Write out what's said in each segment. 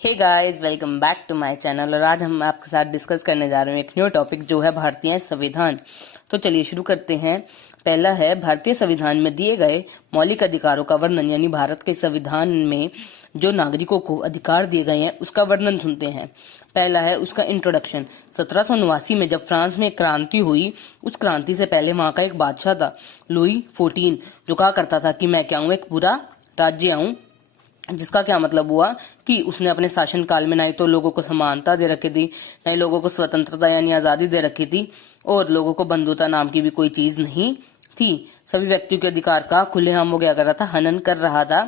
Hey guys, welcome back to my channel. और आज हम आपके साथ डिस्कस करने जा रहे हैं एक न्यू टॉपिक जो है भारतीय संविधान। तो चलिए शुरू करते हैं। पहला है भारतीय संविधान में दिए गए मौलिक अधिकारों का वर्णन, यानी भारत के संविधान में जो नागरिकों को अधिकार दिए गए हैं उसका वर्णन सुनते हैं। पहला है उसका इंट्रोडक्शन। 1789 में जब फ्रांस में क्रांति हुई, उस क्रांति से पहले वहां का एक बादशाह था, लुई 14, जो कहा करता था कि मैं क्या हूं, एक पूरा राज्य हूं। जिसका क्या मतलब हुआ कि उसने अपने शासनकाल में ना ही तो लोगों को समानता दे रखी थी, ना ही लोगों को स्वतंत्रता यानी आजादी दे रखी थी, और लोगों को बंधुता नाम की भी कोई चीज नहीं थी। सभी व्यक्तियों के अधिकार का खुलेआम वो क्या कर रहा था, हनन कर रहा था।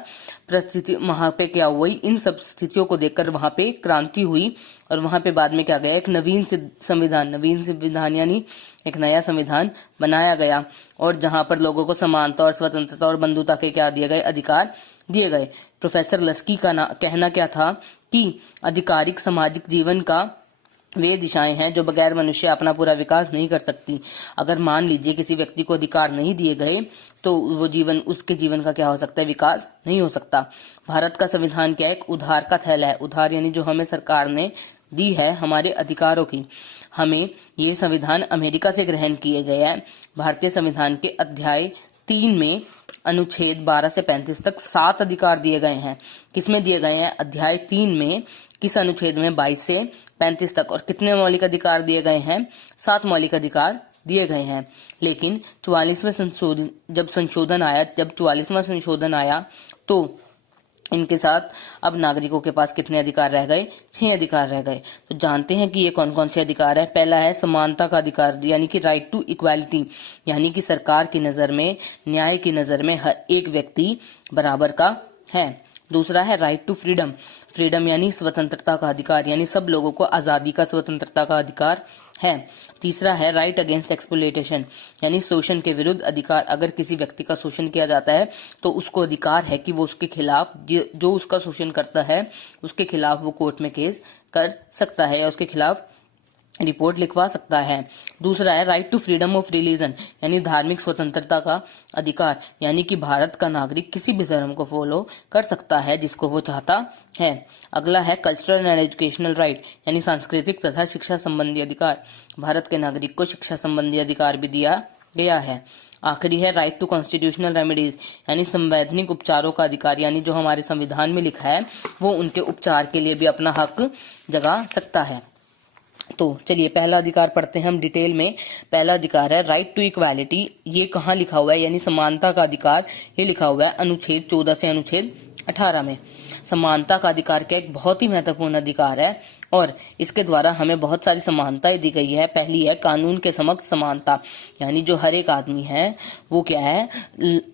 परिस्थिति वहां पे क्या हुई, इन सब स्थितियों को देखकर वहां पे क्रांति हुई और वहां पे बाद में क्या गया, एक नवीन संविधान यानी एक नया संविधान बनाया गया, और जहां पर लोगों को समानता और स्वतंत्रता और बंधुता के क्या दिए गए, अधिकार दिए गए। प्रोफेसर लस्की का कहना क्या था कि आधिकारिक सामाजिक जीवन का वे दिशाएं हैं जो बगैर मनुष्य अपना पूरा विकास नहीं कर सकती। अगर मान लीजिए किसी व्यक्ति को अधिकार नहीं दिए गए तो वो जीवन, उसके जीवन का क्या हो सकता है, विकास नहीं हो सकता। भारत का संविधान क्या है, एक उधार का थैला है। उधार यानी जो हमें सरकार ने दी है हमारे अधिकारों की। हमें ये संविधान अमेरिका से ग्रहण किए गए हैं। भारतीय संविधान के अध्याय 3 में अनुच्छेद 12 से 35 तक 7 अधिकार दिए गए हैं। किसमें दिए गए हैं, अध्याय 3 में किस अनुच्छेद में, 22 से 35 तक। और कितने मौलिक अधिकार दिए गए हैं, 7 मौलिक अधिकार दिए गए हैं। लेकिन 44वें संशोधन जब 44वां संशोधन आया तो इनके साथ अब नागरिकों के पास कितने अधिकार रह गए, 6 अधिकार रह गए। तो जानते हैं कि ये कौन कौन से अधिकार है। पहला है समानता का अधिकार, यानी कि राइट टू इक्वालिटी, यानी कि सरकार की नजर में, न्याय की नजर में हर एक व्यक्ति बराबर का है। दूसरा है राइट टू फ्रीडम। फ्रीडम यानी स्वतंत्रता का अधिकार, यानी सब लोगों को आजादी का, स्वतंत्रता का अधिकार है। तीसरा है राइट अगेंस्ट एक्सप्लॉयटेशन, यानी शोषण के विरुद्ध अधिकार। अगर किसी व्यक्ति का शोषण किया जाता है तो उसको अधिकार है कि वो उसके खिलाफ, जो उसका शोषण करता है उसके खिलाफ वो कोर्ट में केस कर सकता है या उसके खिलाफ रिपोर्ट लिखवा सकता है। दूसरा है right to freedom of religion, यानी धार्मिक स्वतंत्रता का अधिकार, यानी कि भारत का नागरिक किसी भी धर्म को फॉलो कर सकता है जिसको वो चाहता है। अगला है कल्चरल एंड एजुकेशनल राइट, यानी सांस्कृतिक तथा शिक्षा संबंधी अधिकार। भारत के नागरिक को शिक्षा संबंधी अधिकार भी दिया गया है। आखिरी है राइट टू कॉन्स्टिट्यूशनल रेमेडीज, यानी संवैधानिक उपचारों का अधिकार, यानी जो हमारे संविधान में लिखा है वो उनके उपचार के लिए भी अपना हक जगा सकता है। तो चलिए पहला अधिकार पढ़ते हैं हम डिटेल में। पहला अधिकार है राइट टू इक्वालिटी। ये कहाँ लिखा हुआ है, यानी समानता का अधिकार, ये लिखा हुआ है अनुच्छेद 14 से अनुच्छेद 18 में। समानता का अधिकार क्या एक बहुत ही महत्वपूर्ण अधिकार है और इसके द्वारा हमें बहुत सारी समानताएं दी गई है। पहली है कानून के समक्ष समानता, यानी जो हर एक आदमी है वो क्या है,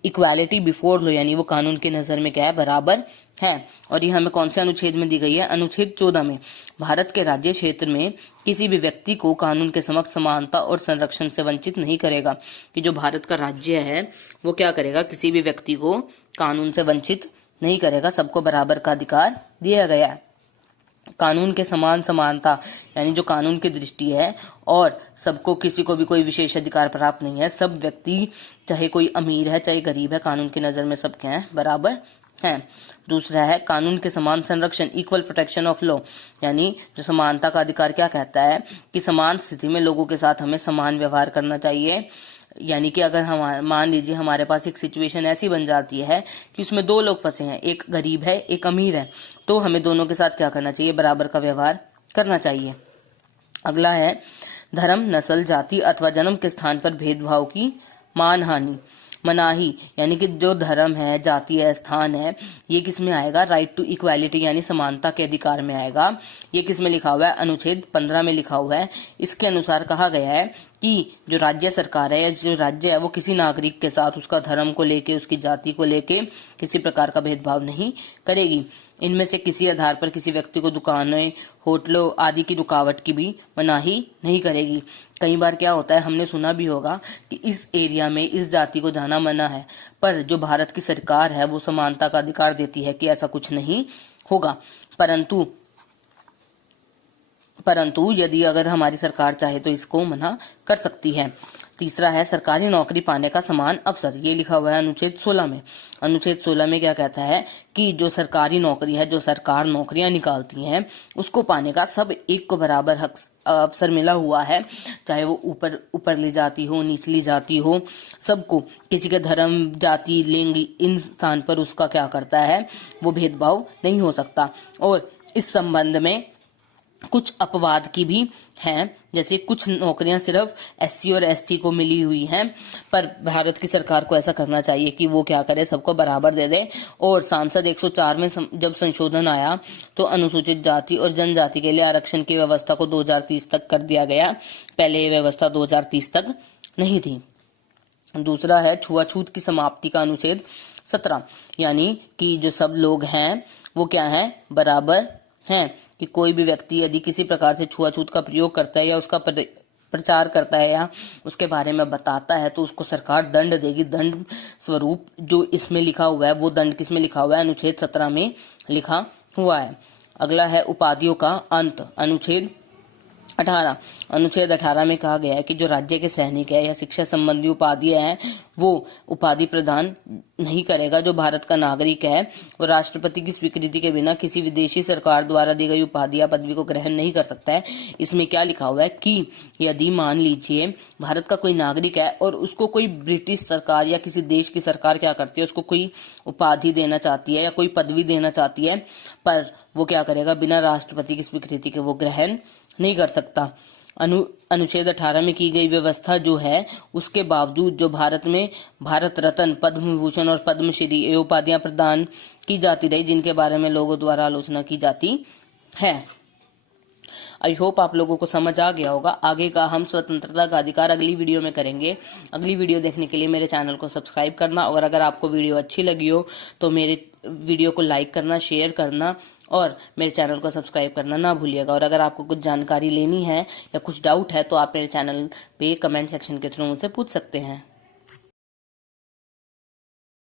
इक्वालिटी बिफोर लॉ, यानी वो कानून की नजर में क्या है, बराबर है। और ये हमें कौन से अनुच्छेद में दी गई है, अनुच्छेद 14 में। भारत के राज्य क्षेत्र में किसी भी व्यक्ति को कानून के समक्ष समानता और संरक्षण से वंचित नहीं करेगा। कि जो भारत का राज्य है वो क्या करेगा, किसी भी व्यक्ति को कानून से वंचित नहीं करेगा, सबको बराबर का अधिकार दिया गया है। कानून के समान समानता, यानी जो कानून की दृष्टि है और सबको, किसी को भी कोई विशेष अधिकार प्राप्त नहीं है। सब व्यक्ति, चाहे कोई अमीर है चाहे गरीब है, कानून की नजर में सब क्या है, बराबर है। दूसरा है कानून के समान संरक्षण, इक्वल प्रोटेक्शन ऑफ लॉ, यानी जो समानता का अधिकार क्या कहता है कि समान स्थिति में लोगों के साथ हमें समान व्यवहार करना चाहिए। यानी कि अगर हम मान लीजिए हमारे पास एक सिचुएशन ऐसी बन जाती है कि उसमें 2 लोग फंसे हैं, एक गरीब है एक अमीर है, तो हमें दोनों के साथ क्या करना चाहिए, बराबर का व्यवहार करना चाहिए। अगला है धर्म, नस्ल, जाति अथवा जन्म के स्थान पर भेदभाव की मानहानि, मनाही, यानी कि जो धर्म है, जाति है, स्थान है, ये किस में आएगा, राइट टू इक्वालिटी यानी समानता के अधिकार में आएगा। ये किस में लिखा हुआ है, अनुच्छेद 15 में लिखा हुआ है। इसके अनुसार कहा गया है कि जो राज्य सरकार है या जो राज्य है वो किसी नागरिक के साथ उसका धर्म को लेके, उसकी जाति को लेके किसी प्रकार का भेदभाव नहीं करेगी। इनमें से किसी आधार पर किसी व्यक्ति को दुकानें, होटलों आदि की रुकावट की भी मनाही नहीं करेगी। कई बार क्या होता है, हमने सुना भी होगा कि इस एरिया में इस जाति को जाना मना है, पर जो भारत की सरकार है वो समानता का अधिकार देती है कि ऐसा कुछ नहीं होगा। परंतु यदि अगर हमारी सरकार चाहे तो इसको मना कर सकती है। तीसरा है सरकारी नौकरी पाने का समान अवसर, ये लिखा हुआ है अनुच्छेद 16 में। अनुच्छेद 16 में क्या कहता है कि जो सरकारी नौकरी है, जो सरकार नौकरियां निकालती हैं, उसको पाने का सब एक को बराबर हक अवसर मिला हुआ है, चाहे वो ऊपर ली जाती हो, निचली जाती हो, सबको किसी के धर्म, जाति, लिंग, इन स्थान पर उसका क्या करता है, वो भेदभाव नहीं हो सकता। और इस संबंध में कुछ अपवाद की भी हैं, जैसे कुछ नौकरियां सिर्फ एससी और एसटी को मिली हुई हैं, पर भारत की सरकार को ऐसा करना चाहिए कि वो क्या करे, सबको बराबर दे दे। और सांसद 104 में जब संशोधन आया तो अनुसूचित जाति और जनजाति के लिए आरक्षण की व्यवस्था को 2030 तक कर दिया गया। पहले ये व्यवस्था 2030 तक नहीं थी। दूसरा है छुआछूत की समाप्ति का अनुच्छेद 17, यानी कि जो सब लोग हैं वो क्या है, बराबर हैं, कि कोई भी व्यक्ति यदि किसी प्रकार से छुआछूत का प्रयोग करता है या उसका प्रचार करता है या उसके बारे में बताता है तो उसको सरकार दंड देगी। दंड स्वरूप जो इसमें लिखा हुआ है, वो दंड किसमें लिखा हुआ है, अनुच्छेद 17 में लिखा हुआ है। अगला है उपाधियों का अंत, अनुच्छेद 18। अनुच्छेद 18 में कहा गया है कि जो राज्य के सैनिक है या शिक्षा संबंधी उपाधियां हैं वो उपाधि प्रदान नहीं करेगा। जो भारत का नागरिक है वो राष्ट्रपति की स्वीकृति के बिना किसी विदेशी सरकार द्वारा दी गई उपाधि या पदवी को ग्रहण नहीं कर सकता है। इसमें क्या लिखा हुआ है कि यदि मान लीजिए भारत का कोई नागरिक है और उसको कोई ब्रिटिश सरकार या किसी देश की सरकार क्या करती है, उसको कोई उपाधि देना चाहती है या कोई पदवी देना चाहती है, पर वो क्या करेगा, बिना राष्ट्रपति की स्वीकृति के वो ग्रहण नहीं कर सकता। अनुच्छेद 18 में की गई व्यवस्था जो है उसके बावजूद जो भारत में भारत रत्न, पद्म विभूषण और पद्मश्री ये उपाधियां प्रदान की जाती रही, जिनके बारे में लोगों द्वारा आलोचना की जाती है। आई होप आप लोगों को समझ आ गया होगा। आगे का हम स्वतंत्रता का अधिकार अगली वीडियो में करेंगे। अगली वीडियो देखने के लिए मेरे चैनल को सब्सक्राइब करना, और अगर आपको वीडियो अच्छी लगी हो तो मेरे वीडियो को लाइक करना, शेयर करना और मेरे चैनल को सब्सक्राइब करना ना भूलिएगा। और अगर आपको कुछ जानकारी लेनी है या कुछ डाउट है तो आप मेरे चैनल पे कमेंट सेक्शन के थ्रू मुझसे पूछ सकते हैं।